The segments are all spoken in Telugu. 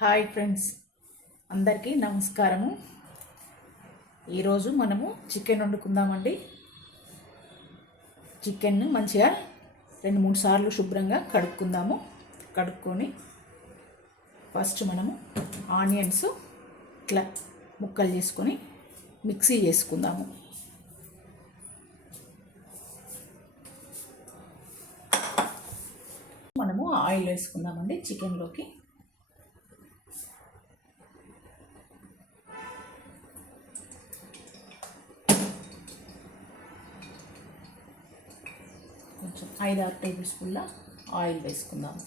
హాయ్ ఫ్రెండ్స్, అందరికీ నమస్కారము. ఈరోజు మనము చికెన్ వండుకుందామండి. చికెన్ను మంచిగా 2-3 సార్లు శుభ్రంగా కడుక్కొని ఫస్ట్ మనము ఆనియన్స్ ఇట్లా ముక్కలు చేసుకొని మిక్సీ చేసుకుందాము. మనము ఆయిల్ వేసుకుందామండి చికెన్లోకి. కొంచెం 5-6 టేబుల్ స్పూన్ల ఆయిల్ వేసుకుందాము.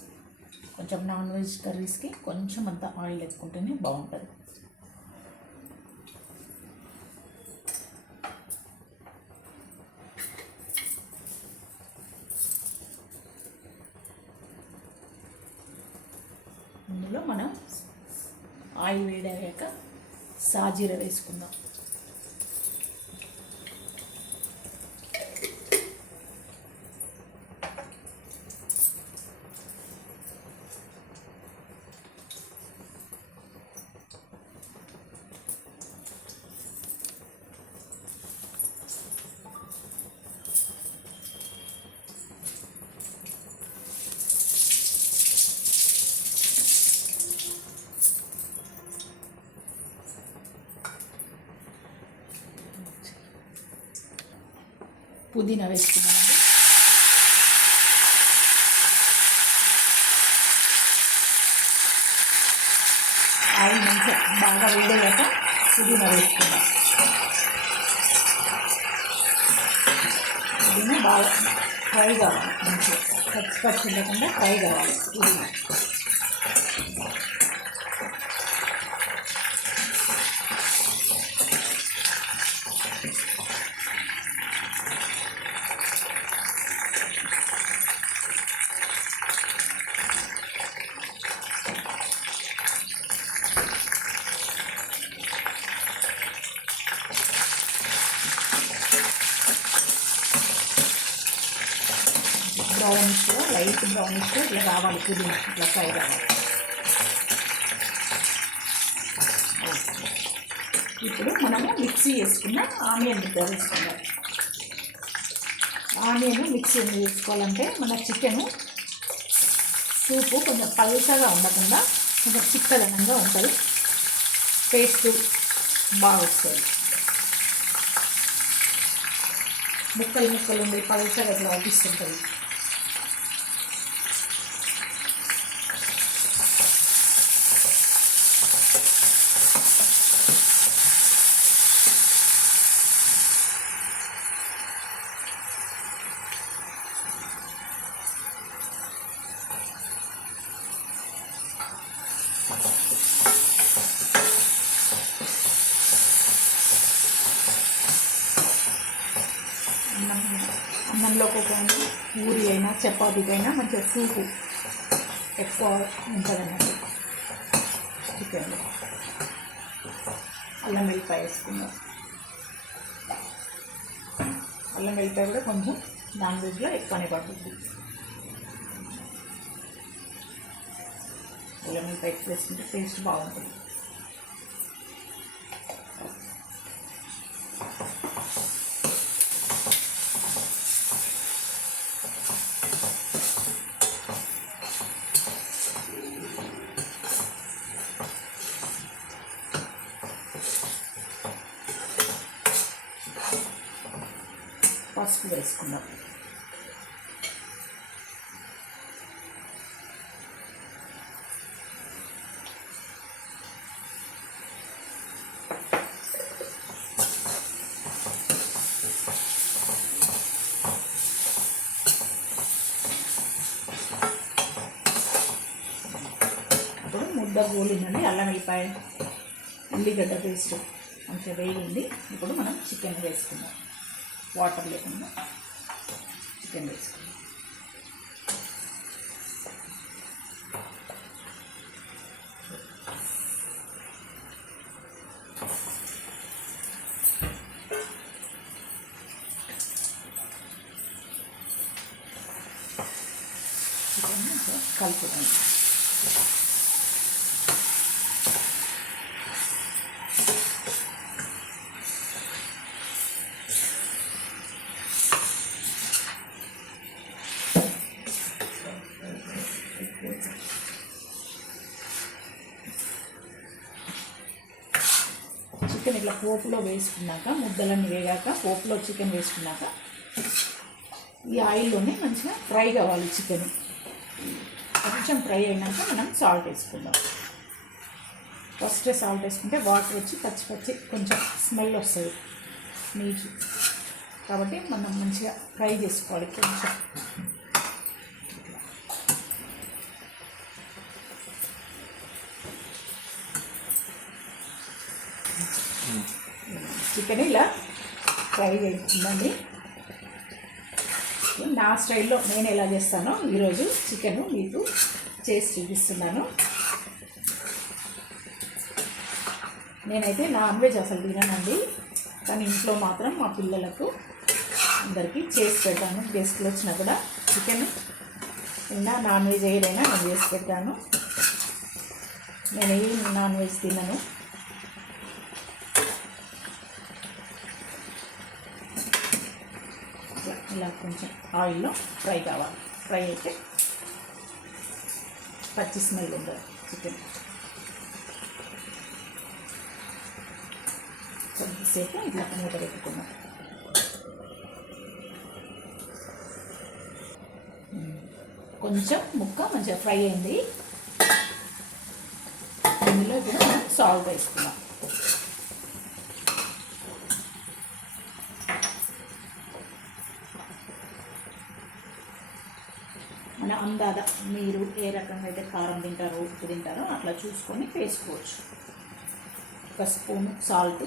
కొంచెం నాన్ వెజ్ కర్రీస్కి కొంచెం అంత ఆయిల్ వేసుకుంటేనే బాగుంటుంది. ఇందులో మనం ఆయిల్ వేడయ్యాక సాజీర వేసుకుందాం. పుదీనా వేసుకున్నామండి. ఆయిల్ మంచిగా బాగా వేడయ్యాక పుదీనా వేసుకుందాం. పుదీనా బాగా ఫ్రై కావాలి, మంచిగా పచ్చి ఉండకుండా ఫ్రై కావాలి పుదీనా. బ్రౌనిష్గా, లైట్ బ్రౌనిష్గా ఇట్లా రావాలి, పుదీనా ఇట్లా ఫ్రై కావాలి. ఇప్పుడు మనము మిక్సీ వేసుకున్న ఆనియన్ ప్రిపేర్ చేసుకుందాం. ఆనియన్ మిక్సీ వేసుకోవాలంటే మన చికెను సూపు కొంచెం పలుచగా ఉండకుండా కొంచెం చిక్కదనంగా ఉంటుంది, టేస్ట్ బాగా వస్తుంది. ముక్కలు ఉండి పలుచగా ఇట్లా అవుపిస్తుంటుంది. అన్నంలోకి పూరి అయినా చపాతీకైనా మంచిగా సూపు ఎక్కువ ఉంటుంది అన్నట్టు. చికెన్లో అల్లం వెల్లిపాయ వేసుకుందాం. అల్లం వెల్లిపాయ కూడా కొంచెం నాన్ వెజ్లో ఎక్కువనే పడుతుంది. అల్లం వెల్లిపాయ ఎక్కువ వేసుకుంటే టేస్ట్ బాగుంటుంది. పసుపు వేసుకుందాం. ఇప్పుడు ముద్ద గోలిందండి. అల్లం వెల్లిపాయ ఉల్లిగడ్డ పేస్ట్ మంచిగా వేగింది. ఇప్పుడు మనం చికెన్ వేసుకుందాం. వాటర్ లేకుండా చికెన్ వేసుకుందాం. చికెన్ కలుపుదాం. చికెన్ ఇట్లా పోపులో వేసుకున్నాక, ముద్దలన్నీ వేగాక పోపులో చికెన్ వేసుకున్నాక ఈ ఆయిల్లోనే మంచిగా ఫ్రై కావాలి చికెన్. కొంచెం ఫ్రై అయినాక మనం సాల్ట్ వేసుకుందాం. ఫస్ట్ సాల్ట్ వేసుకుంటే వాటర్ వచ్చి పచ్చి పచ్చి కొంచెం స్మెల్ వస్తుంది నీచు, కాబట్టి మనం మంచిగా ఫ్రై చేసుకోవాలి. కొంచెం చికెన్ ఇలా ఫ్రై చేస్తుందండి. నా స్టైల్లో నేను ఎలా చేస్తానో ఈరోజు చికెన్ మీకు చేసి చూపిస్తున్నాను. నేనైతే నాన్ వెజ్ అసలు తిననండి, కానీ ఇంట్లో మాత్రం మా పిల్లలకు అందరికీ చేసి పెడతాను. గెస్ట్లు వచ్చినా కూడా చికెన్ అయినా నాన్ వెజ్ ఏదైనా నేను చేసి పెడతాను. నేను ఏ నాన్ వెజ్ తినను. ఇలా కొంచెం ఆయిల్లో ఫ్రై కావాలి. ఫ్రై అయితే పచ్చి స్మెల్ ఉండదు చికెన్. కొద్దిసేపు ఇట్లా మూత పెట్టుకున్నాం. కొంచెం ముక్క మంచిగా ఫ్రై అయింది. ఇందులో ఇప్పుడు సాల్ట్ వేసుకున్నాం. మన అందాద మీరు ఏ రకంగా అయితే కారం తింటారో, ఉప్పు తింటారో అట్లా చూసుకొని వేసుకోవచ్చు. ఒక స్పూన్ సాల్ట్,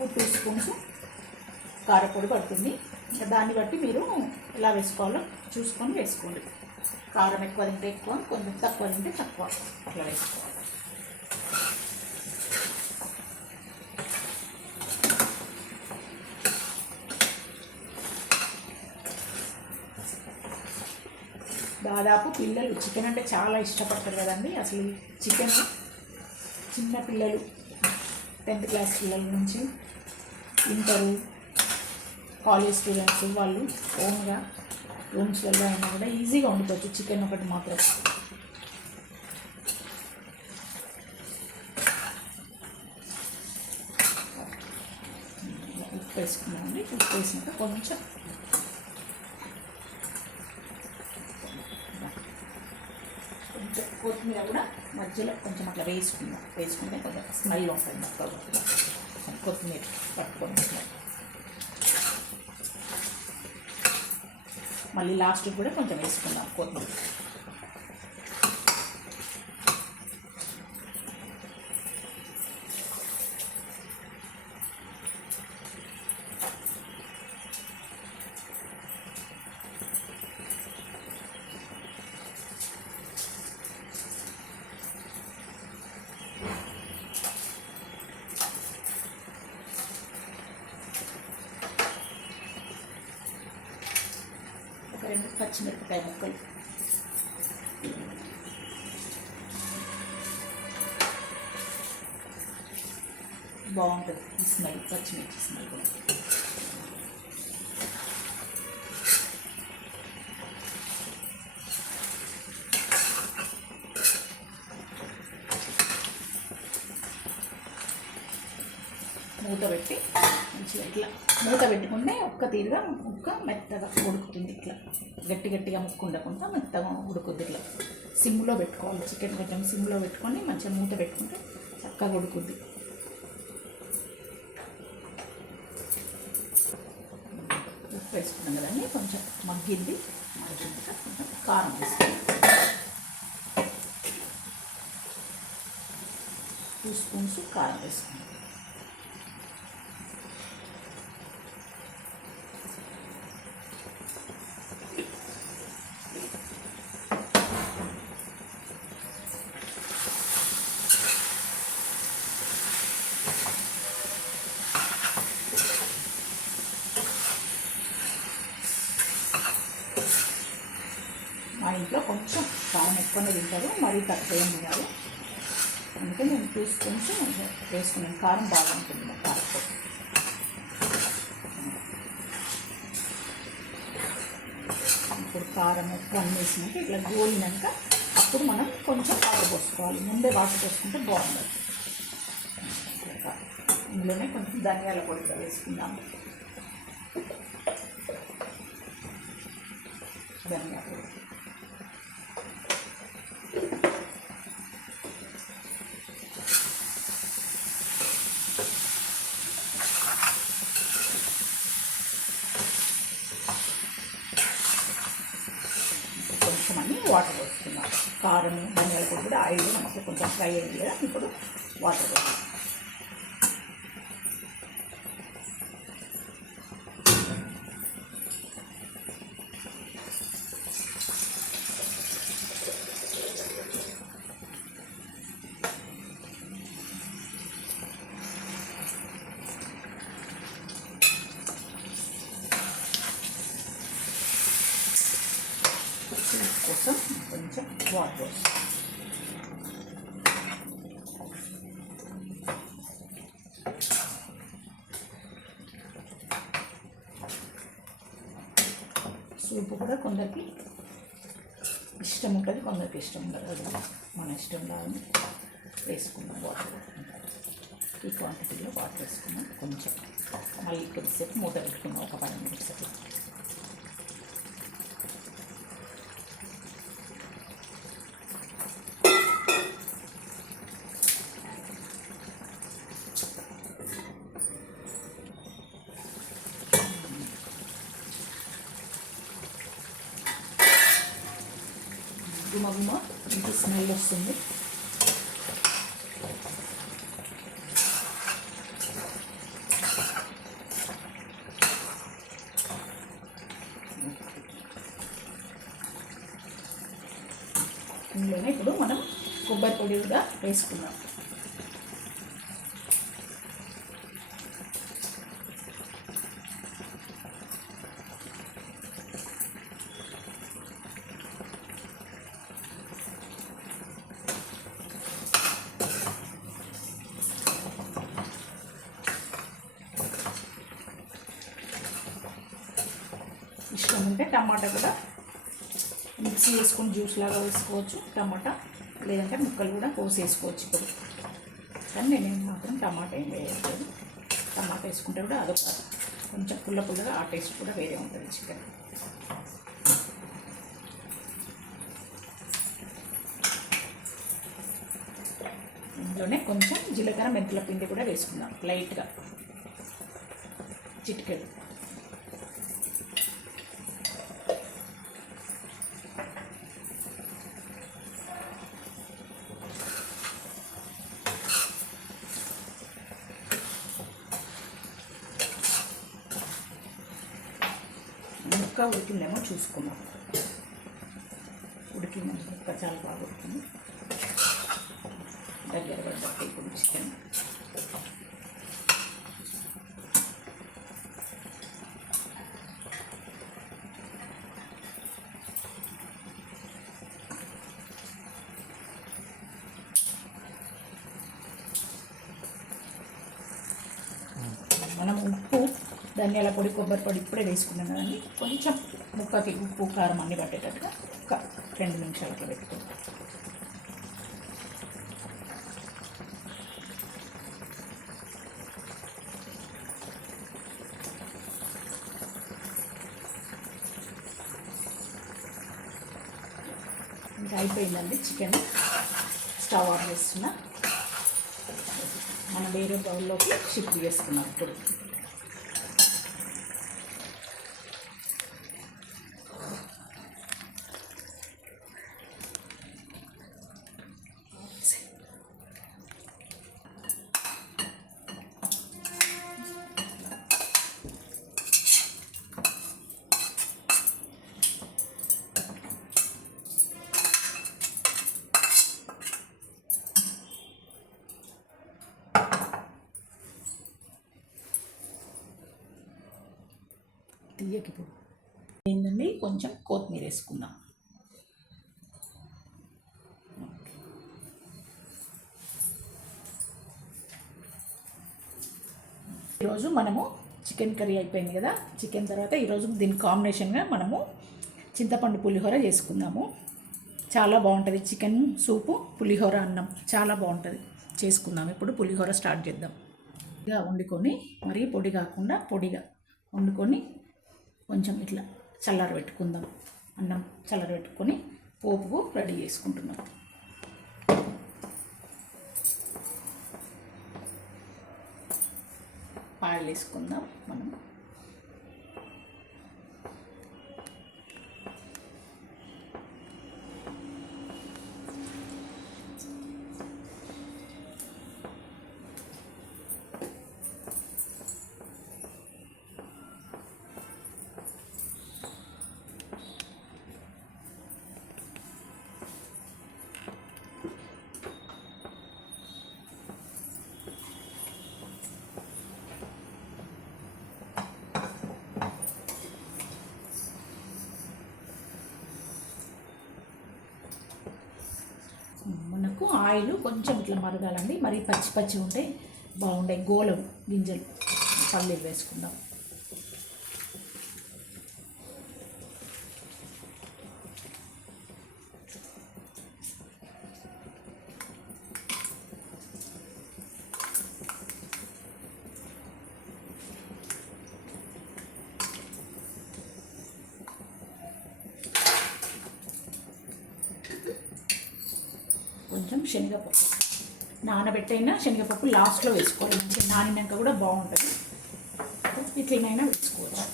2 స్పూన్స్ కారపొడి పడుతుంది. దాన్ని బట్టి మీరు ఎలా వేసుకోవాలో చూసుకొని వేసుకోండి. కారం ఎక్కువ తింటే ఎక్కువ, కొంచెం తక్కువ తింటే తక్కువ, అట్లా వేసుకోవాలి. దాదాపు పిల్లలు చికెన్ అంటే చాలా ఇష్టపడతారు కదండి. అసలు చికెన్ చిన్న పిల్లలు 10th క్లాస్ పిల్లల నుంచి ఇంటరు, కాలేజ్ స్టూడెంట్స్ వాళ్ళు ఓన్గా రూమ్స్లలో అయినా కూడా ఈజీగా వండుకోవచ్చు చికెన్ ఒకటి మాత్రం. ఉప్పు వేసుకున్నామండి. ఉప్పు వేసినాక కొంచెం కొత్తిమీర కూడా మధ్యలో కొంచెం అట్లా వేసుకుంటే కొంచెం స్మెల్ ఉంటుంది. మొక్కలు కొత్తిమీర పట్టుకొని మళ్ళీ లాస్ట్కి కూడా కొంచెం వేసుకుందాం కొత్తిమీర. ఒక 2 పచ్చిమిరపకాయ ముక్కలు, బాగుంటుంది ఈ స్మెల్, పచ్చిమిర్చి స్మెల్ కూడా. మూత పెట్టి మంచిగా ఇట్లా మూత పెట్టుకుంటే ఒక్క తీరుగా ముక్క మెత్తగా ఉడుకుతుంది. ఇట్లా గట్టిగా ముక్క ఉండకుండా మెత్తగా ఉడుకుద్ది. ఇట్లా సిమ్లో పెట్టుకోవాలి. చికెన్ కొంచెం సిమ్లో పెట్టుకొని మంచిగా మూత పెట్టుకుంటే చక్కగా ఉడుకుద్ది. ఉప్పు వేసుకున్నాం కదండి, కొంచెం మగ్గిద్ది. మగ్గినాక కొంచెం కారం వేసుకోవాలి. 2 స్పూన్స్ కారం వేసుకున్నాం. మా ఇంట్లో కొంచెం కారం ఎక్కువనే తింటారు, మరీ తక్కువ ఏం తినారు. అందుకే నేను 2 స్పూన్స్ వేసుకున్నాను. కారం బాగుంటుంది మా కారంతో. ఇప్పుడు కారం ఉప్పు అన్నీ వేసినాక ఇట్లా గోలినాక అప్పుడు మనం కొంచెం వాటర్ పోసుకోవాలి. ముందే వాటర్ పోసుకుంటే బాగుంటుంది. ఇందులోనే కొంచెం ధనియాల పొడి కూడా వేసుకుందాం. ధనియాల పొడి కొంచెం అన్ని వాటర్ వేసుకుందాం. కారం ధనియాల పొడి కూడా ఆయిల్ మనకు కొంచెం ఫ్రై అయ్యింది కదా, ఇప్పుడు వాటర్ వేసుకుందాం. కోసం కొంచెం వాటర్ వేస్తాం. సూపు కూడా కొందరికి ఇష్టం ఉంటుంది, కొందరికి ఇష్టం ఉండదు. అది మన ఇష్టం లాగా వేసుకున్నాం. వాటర్ ఈ క్వాంటిటీలో వాటర్ వేసుకున్నాం. కొంచెం మళ్ళీ కొద్దిసేపు మూత పెట్టుకున్నాం, ఒక 10 నిమిషాలు. గుమగుమ ఇంటి స్మెల్ వస్తుంది. ఇందులోనే ఇప్పుడు మనం కొబ్బరి పొడి కూడా వేసుకుందాం. ఇష్టం ఉంటే టమాటా కూడా మిక్సీ వేసుకొని జ్యూస్ లాగా వేసుకోవచ్చు. టమాటా లేదంటే ముక్కలు కూడా కోసి వేసుకోవచ్చు. ఇప్పుడు కానీ నేను మాత్రం టమాటా ఏం వేయట్లేదు. టమాటా వేసుకుంటే కూడా అదొక కొంచెం పుల్ల పుల్లగా, ఆ టేస్ట్ కూడా వేరే ఉంటుంది చికెన్. ఇందులోనే కొంచెం జీలకర్ర మెంతుల పిండి కూడా వేసుకుందాం లైట్గా, చిటికెడు. ముక్క ఉడికిందేమో చూసుకుందాం. ఉడికింది, ముక్క చాలా బాగా ఉడికింది. దగ్గర పడ్డట్టు ఇప్పుడు చికెన్ మనం ఉప్పు, ధనియాల పొడి, కొబ్బరి పొడి ఇప్పుడే వేసుకున్నాం కదండి. కొంచెం ముక్కకి ఉప్పు కారం అన్నీ పట్టేటట్టుగా ఒక 2 నిమిషాలు అట్లా పెట్టుకుంటాం. ఇంకా అయిపోయిందండి చికెన్. స్టవ్ ఆఫ్ చేస్తున్నా. మనం వేరే బౌల్లోకి షిఫ్ట్ చేసుకున్నాం. ఇప్పుడు తీయకి ఇప్పుడు ఏంటండి, కొంచెం కొత్తిమీర వేసుకుందాం. ఈరోజు మనము చికెన్ కర్రీ అయిపోయింది కదా. చికెన్ తర్వాత ఈరోజు దీని కాంబినేషన్గా మనము చింతపండు పులిహోర చేసుకుందాము. చాలా బాగుంటుంది. చికెన్ సూపు, పులిహోర, అన్నం చాలా బాగుంటుంది. చేసుకుందాం. ఇప్పుడు పులిహోర స్టార్ట్ చేద్దాం. వండుకొని, మరీ పొడి కాకుండా పొడిగా వండుకొని కొంచెం ఇట్లా చల్లారబెట్టుకుందాం. అన్నం చల్లారబెట్టుకొని పోపుకు రెడీ చేసుకుంటున్నాం. ఆయిల్ వేసుకుందాం మనం. మనకు ఆయిల్ కొంచెం ఇట్లా మరగాలండి, మరీ పచ్చి పచ్చి ఉంటే బాగుండే. గోలం గింజలు పల్లీలు వేసుకుందాం. కొంచెం శనగపప్పు, నానబెట్టైనా శనగపప్పు లాస్ట్లో వేసుకోవాలి. మంచిగా నానినాక కూడా బాగుంటుంది. ఇట్లనైనా వేసుకోవచ్చు.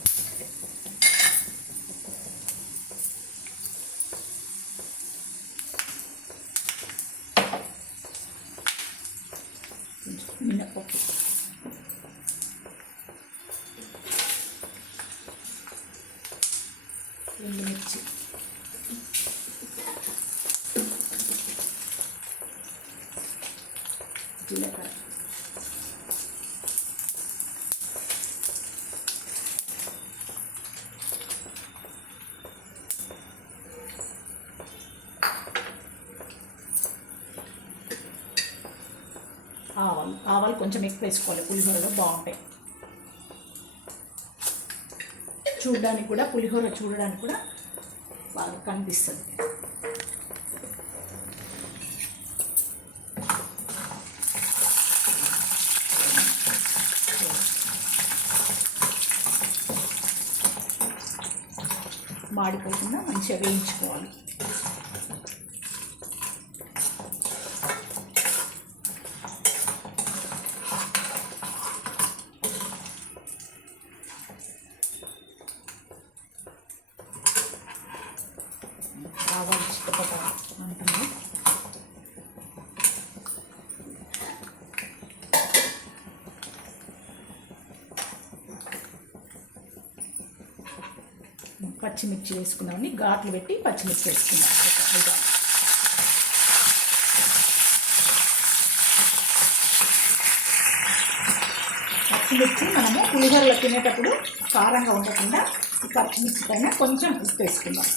మినపప్పు, ఎండుమిర్చి, జీలకర్ర, ఆవాలు కొంచెం ఎక్కువ వేసుకోవాలి. పులిహోరలో బాగుంటాయి. చూడడానికి కూడా పులిహోర చూడడానికి కూడా బాగా కనిపిస్తుంది. మాడిపోకుండా మంచిగా వేయించుకోవాలి. ఆవాలు చిక్కపట్ట అంటుంది. పచ్చిమిర్చి వేసుకున్నామని ఘాట్లు పెట్టి పచ్చిమిర్చి వేసుకున్నాం. పచ్చిమిర్చి మనము పులిహోరలో తినేటప్పుడు కారంగా ఉండకుండా ఈ పచ్చిమిర్చి పైన కొంచెం ఉప్పు వేసుకుందాం.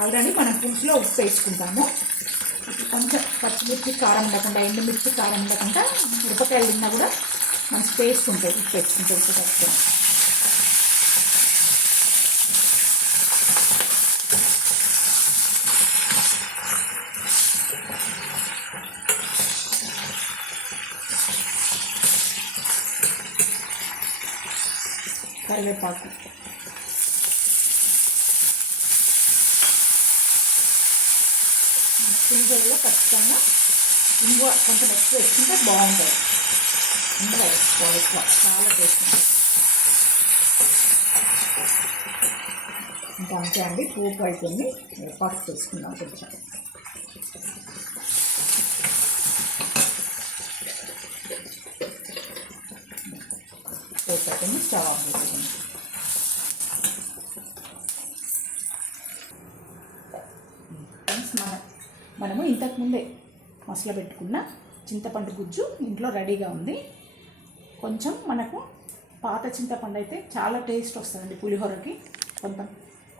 ఆల్రెడీ మనం పులుసులో ఉప్పు వేసుకుంటాము. కొంచెం పచ్చిమిర్చి కారం ఉండకుండా, ఎండుమిర్చి కారం ఉండకుండా మిరపకాయలు తిన్నా కూడా మంచి టేస్ట్ ఉంటుంది ఉప్పు వేసుకుంటే. ఉప్పు తక్కువ కరివేపాకు, పులిహోరలో ఖచ్చితంగా ఇంగువ కొంచెం ఎక్కువ వేసుకుంటే బాగుంటుంది. ఇంగువ వేసుకోవాలి ఎక్కువ, చాలా టేస్ట్ ఉంటుంది. ఇంకా అంతే అండి, పోపు అయిపోయింది. పసుపు వేసుకుందాం కొంచెం. పోపు అయిపోయింది, స్టవ్ ఆఫ్ చేసుకుందాం. మనము ఇంతకుముందే మసాలా పెట్టుకున్న చింతపండు గుజ్జు ఇంట్లో రెడీగా ఉంది. కొంచెం మనకు పాత చింతపండు అయితే చాలా టేస్ట్ వస్తుందండి పులిహోరకి.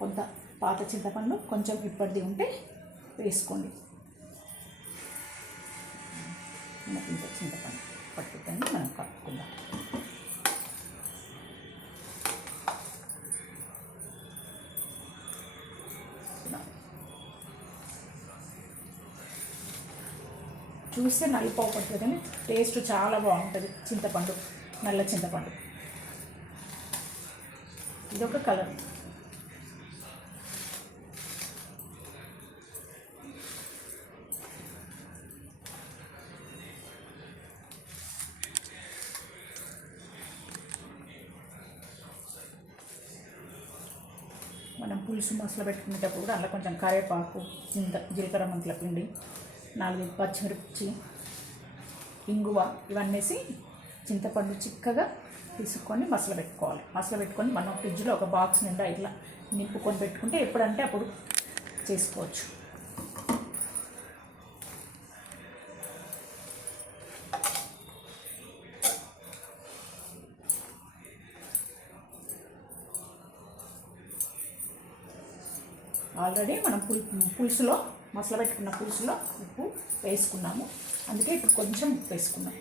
కొంత పాత చింతపండు కొంచెం ఇప్పటిది ఉంటే వేసుకోండి. మనకి ఇంత చింతపండు పట్టుకొని మనం కట్టుకుందాం. చూస్తే నలిపావు పడుతుంది కానీ టేస్ట్ చాలా బాగుంటుంది. చింతపండు, నల్ల చింతపండు. ఇదొక కలర్. మనం పులుసు మసాలా పెట్టుకునేటప్పుడు కూడా అందులో కొంచెం కరివేపాకు, జీలకర్ర మెంతుల పిండి, 4 పచ్చిమిర్చి, ఇంగువ ఇవన్నీ వేసి చింతపండు చిక్కగా తీసుకొని మసాలా పెట్టుకోవాలి. మసాలా పెట్టుకొని మనం ఫ్రిడ్జ్లో ఒక బాక్స్ నిండా ఇట్లా నింపుకొని పెట్టుకుంటే ఎప్పుడంటే అప్పుడు చేసుకోవచ్చు. ఆల్రెడీ మనం పులుసులో మసాలా పెట్టుకున్న పులుసులో ఉప్పు వేసుకున్నాము, అందుకే ఇప్పుడు కొంచెం ఉప్పు వేసుకున్నాం.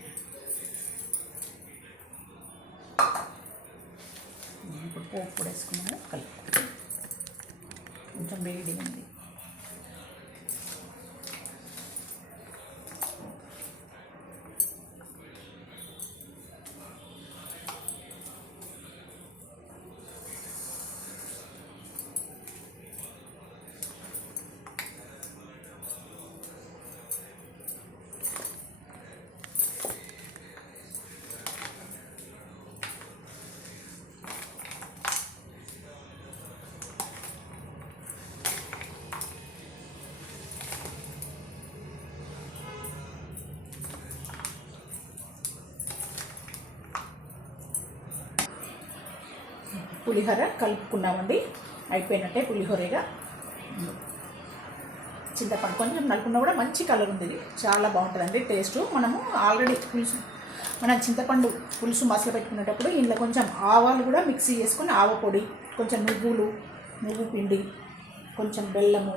ఇప్పుడు పోపు కూడా వేసుకున్నాము, కలుపు. కొంచెం వేడి ఉంది. పులిహోర కలుపుకున్నామండి, అయిపోయినట్టే పులిహోరగా. చింతపండు కొంచెం నలుపున్నా కూడా మంచి కలర్ ఉంది. ఇది చాలా బాగుంటుందండి టేస్ట్. మనము ఆల్రెడీ మనం చింతపండు పులుసు మసాలా పెట్టుకునేటప్పుడు ఇందులో కొంచెం ఆవాలు కూడా మిక్సీ చేసుకొని, ఆవ పొడి, కొంచెం నువ్వు పిండి, కొంచెం బెల్లము,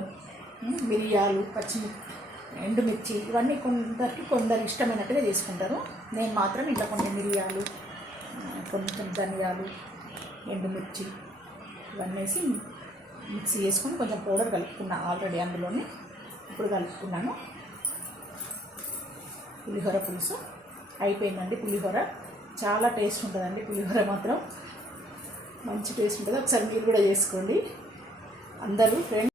మిరియాలు, ఎండుమిర్చి ఇవన్నీ కొందరు ఇష్టమైనట్టుగా చేసుకుంటారు. నేను మాత్రం ఇంట్లో కొన్ని మిరియాలు, కొంచెం ధనియాలు, ఎండుమిర్చి ఇవన్నీ వేసి మిక్సీ చేసుకొని కొంచెం పౌడర్ కలుపుకున్నా ఆల్రెడీ అందులోనే. ఇప్పుడు కలుపుకున్నాను. పులిహోర పులుసు అయిపోయిందండి. పులిహోర చాలా టేస్ట్ ఉంటుందండి. పులిహోర మాత్రం మంచి టేస్ట్ ఉంటుంది. ఒకసారి మీరు కూడా చేసుకోండి అందరూ ఫ్రెండ్స్.